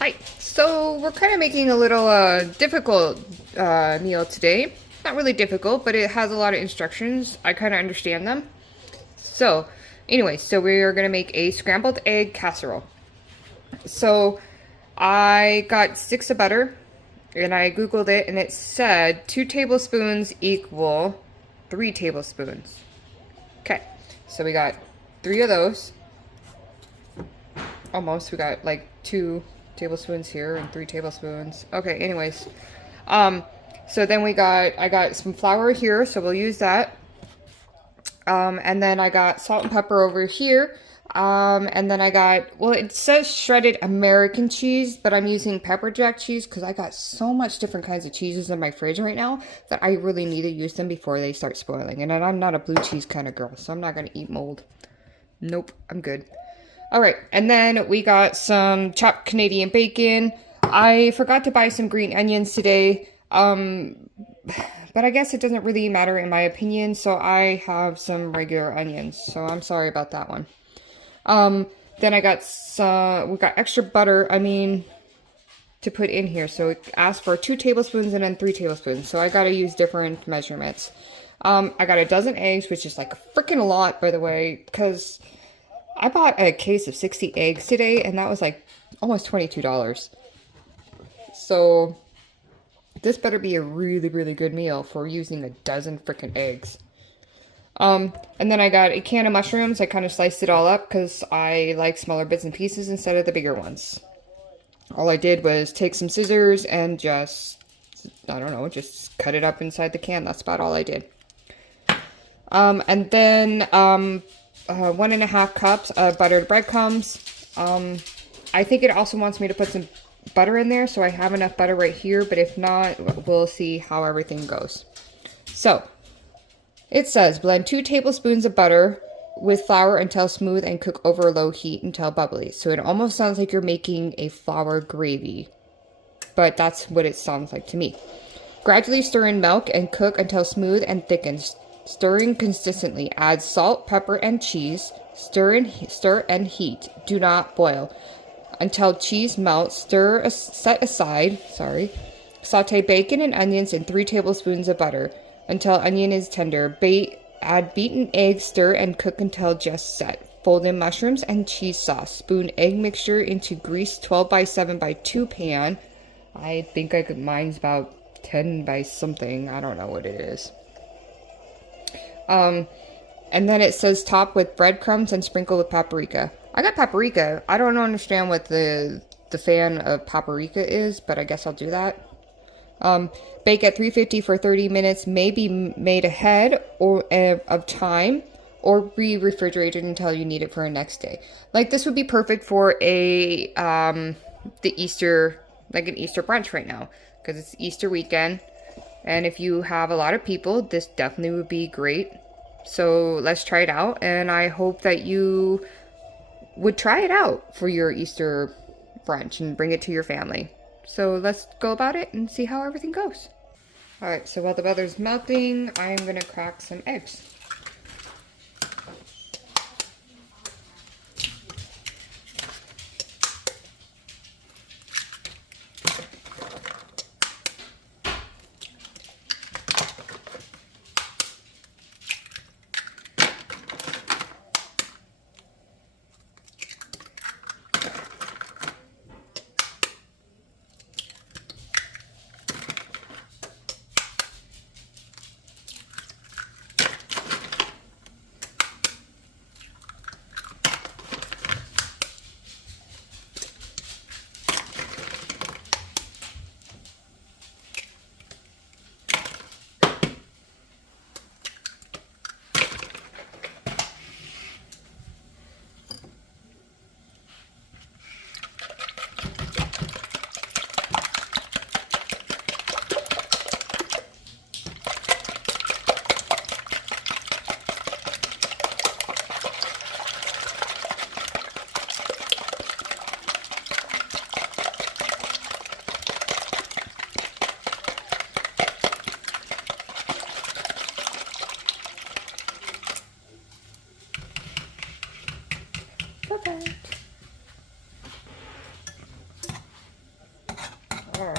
Hi. So we're kind of making a little difficult meal today. Not really difficult, but it has a lot of instructions. I kind of understand them. So, anyway, so we are gonna make a scrambled egg casserole. So I got sticks of butter, and I googled it, and it said 2 tablespoons equal 3 tablespoons. Okay, so we got 3 of those. Almost. We got like 2 tablespoons here and 3 tablespoons. Okay, anyways. Um, so then I got some flour here, so we'll use that. And then I got salt and pepper over here. And then I got, well, it says shredded American cheese, but I'm using pepper jack cheese because I got so much different kinds of cheeses in my fridge right now that I really need to use them before they start spoiling. And I'm not a blue cheese kind of girl, so I'm not going to eat mold. Nope, I'm good. All right, and then we got some chopped Canadian bacon. I forgot to buy some green onions today, but I guess it doesn't really matter in my opinion, so I have some regular onions, so I'm sorry about that one. Then I got we got extra butter, to put in here, so it asked for 2 tablespoons and then 3 tablespoons, so I gotta use different measurements. I got a dozen eggs, which is like a freaking lot, by the way, because I bought a case of 60 eggs today, and that was like almost $22. So this better be a really, really good meal for using a dozen freaking eggs. And then I got a can of mushrooms. I kind of sliced it all up because I like smaller bits and pieces instead of the bigger ones. All I did was take some scissors and just, I don't know, just cut it up inside the can. That's about all I did. And then 1.5 cups of buttered breadcrumbs. I think it also wants me to put some butter in there, so I have enough butter right here, but if not, we'll see how everything goes. So, it says blend 2 tablespoons of butter with flour until smooth and cook over low heat until bubbly. So it almost sounds like you're making a flour gravy, but that's what it sounds like to me. Gradually stir in milk and cook until smooth and thickens. Stirring consistently. Add salt, pepper, and cheese. Stir and heat. Do not boil. Until cheese melts, set aside. Saute bacon and onions in 3 tablespoons of butter until onion is tender. Add beaten egg, stir and cook until just set. Fold in mushrooms and cheese sauce. Spoon egg mixture into greased 12 by 7 by 2 pan. I think mine's about 10 by something. I don't know what it is. And then it says top with breadcrumbs and sprinkle with paprika. I got paprika. I don't understand what the fan of paprika is, but I guess I'll do that. Bake at 350 for 30 minutes, may be made ahead of time, or be refrigerated until you need it for the next day. Like, this would be perfect for the Easter, like an Easter brunch right now, because it's Easter weekend. And if you have a lot of people, this definitely would be great. So let's try it out. And I hope that you would try it out for your Easter brunch and bring it to your family. So let's go about it and see how everything goes. All right, so while the butter's melting, I'm going to crack some eggs.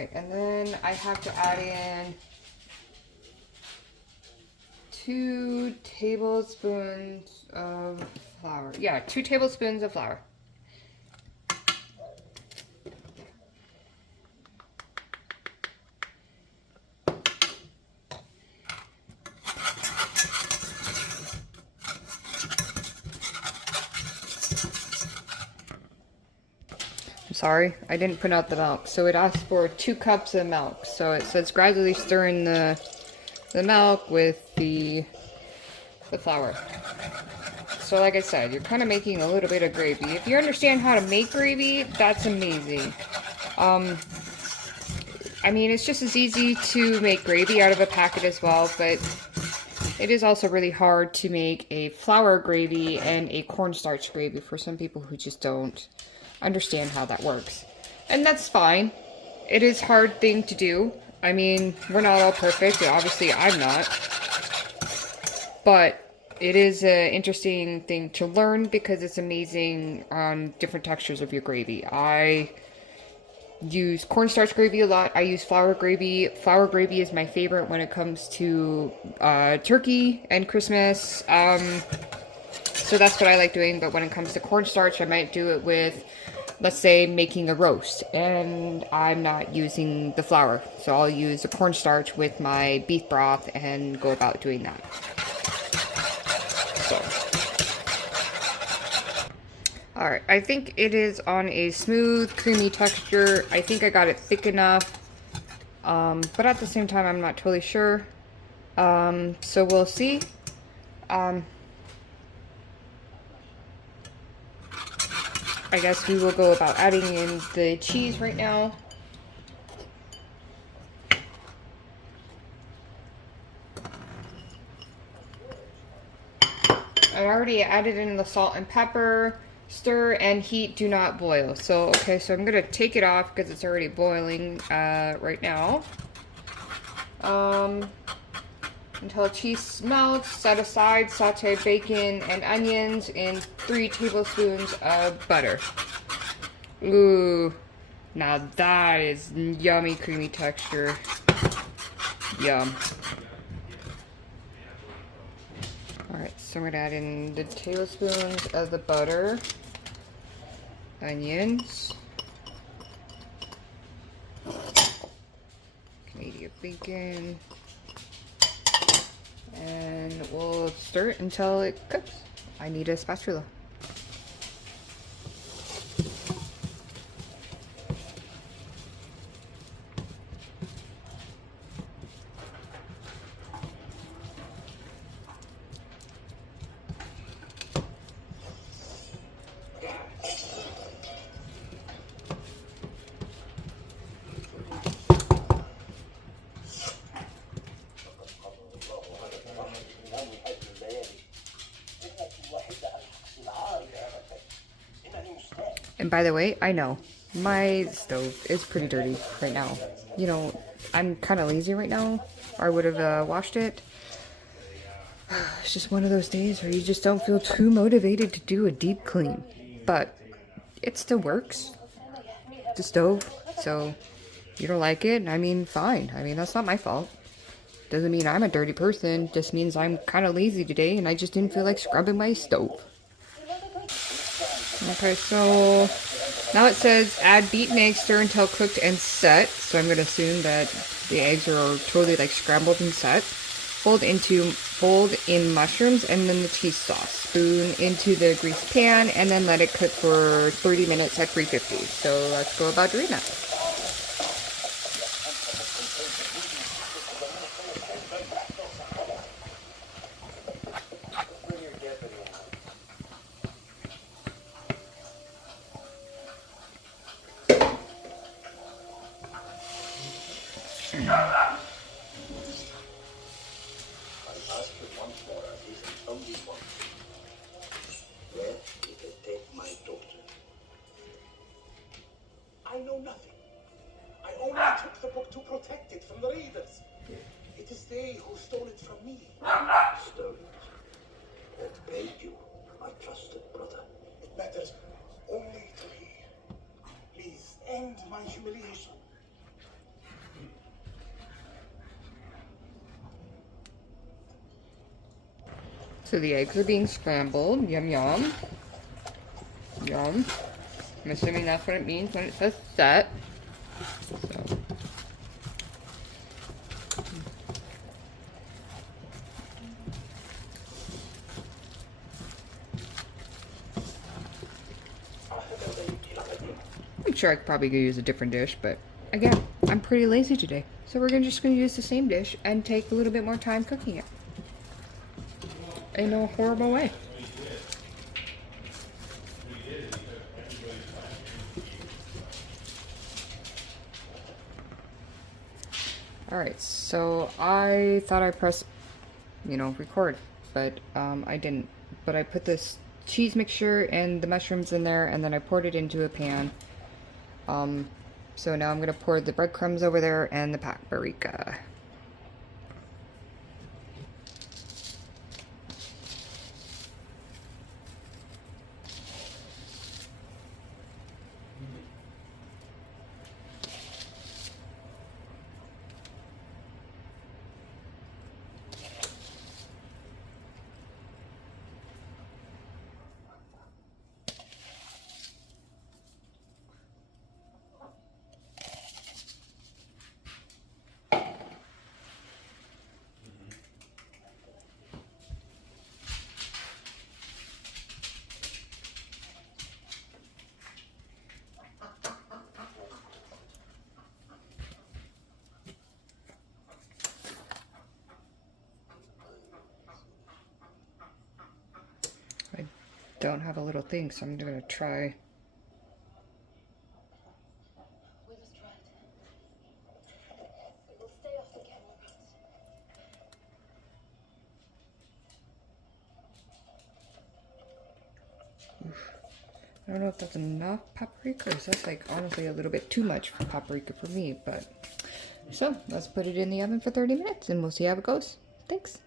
Alright, and then I have to add in 2 tablespoons of flour. Yeah, 2 tablespoons of flour. Sorry, I didn't print out the milk. So it asks for 2 cups of milk. So it says gradually stir in the milk with the flour. So like I said, you're kind of making a little bit of gravy. If you understand how to make gravy, that's amazing. I mean, it's just as easy to make gravy out of a packet as well, but it is also really hard to make a flour gravy and a cornstarch gravy for some people who just don't understand how that works. And that's fine. It is a hard thing to do. I mean, we're not all perfect. Obviously, I'm not. But it is an interesting thing to learn because it's amazing on different textures of your gravy. I use cornstarch gravy a lot. I use flour gravy. Flour gravy is my favorite when it comes to turkey and Christmas. So that's what I like doing. But when it comes to cornstarch, I might do it with, let's say, making a roast, and I'm not using the flour. So I'll use the cornstarch with my beef broth and go about doing that. So. Alright, I think it is on a smooth, creamy texture. I think I got it thick enough. But at the same time, I'm not totally sure. So we'll see. I guess we will go about adding in the cheese right now. I already added in the salt and pepper. Stir and heat, do not boil. So, okay, so I'm gonna take it off because it's already boiling right now. Until cheese melts, set aside, saute bacon and onions in 3 tablespoons of butter. Ooh, now that is yummy, creamy texture. Yum. Alright, so I'm gonna add in the tablespoons of the butter, onions, Canadian bacon, and we'll stir it until it cooks. I need a spatula. And by the way, I know, my stove is pretty dirty right now. You know, I'm kind of lazy right now, or I would have washed it. It's just one of those days where you just don't feel too motivated to do a deep clean. But it still works. The stove, so you don't like it, I mean, fine. I mean, that's not my fault. Doesn't mean I'm a dirty person, just means I'm kind of lazy today and I just didn't feel like scrubbing my stove. Okay, so now it says add beaten eggs, stir until cooked and set. So I'm going to assume that the eggs are totally like scrambled and set. Fold in mushrooms and then the cheese sauce. Spoon into the greased pan and then let it cook for 30 minutes at 350. So let's go about doing that. I know nothing. I only took the book to protect it from the readers. It is they who stole it from me. Stole it? What paid you, my trusted brother? It matters only to me. Please end my humiliation. So the eggs are being scrambled. Yum, yum. Yum. I'm assuming that's what it means when it says set. So. I'm sure I could probably use a different dish, but again, I'm pretty lazy today. So we're just gonna use the same dish and take a little bit more time cooking it. In a horrible way. Alright, so I thought I pressed, record, but I didn't. But I put this cheese mixture and the mushrooms in there, and then I poured it into a pan. So now I'm going to pour the breadcrumbs over there and the paprika. I don't have a little thing, so I'm going to try. We'll just try it. We'll stay off the camera, I don't know if that's enough paprika, or is that like honestly a little bit too much for paprika for me, but so let's put it in the oven for 30 minutes and we'll see how it goes. Thanks.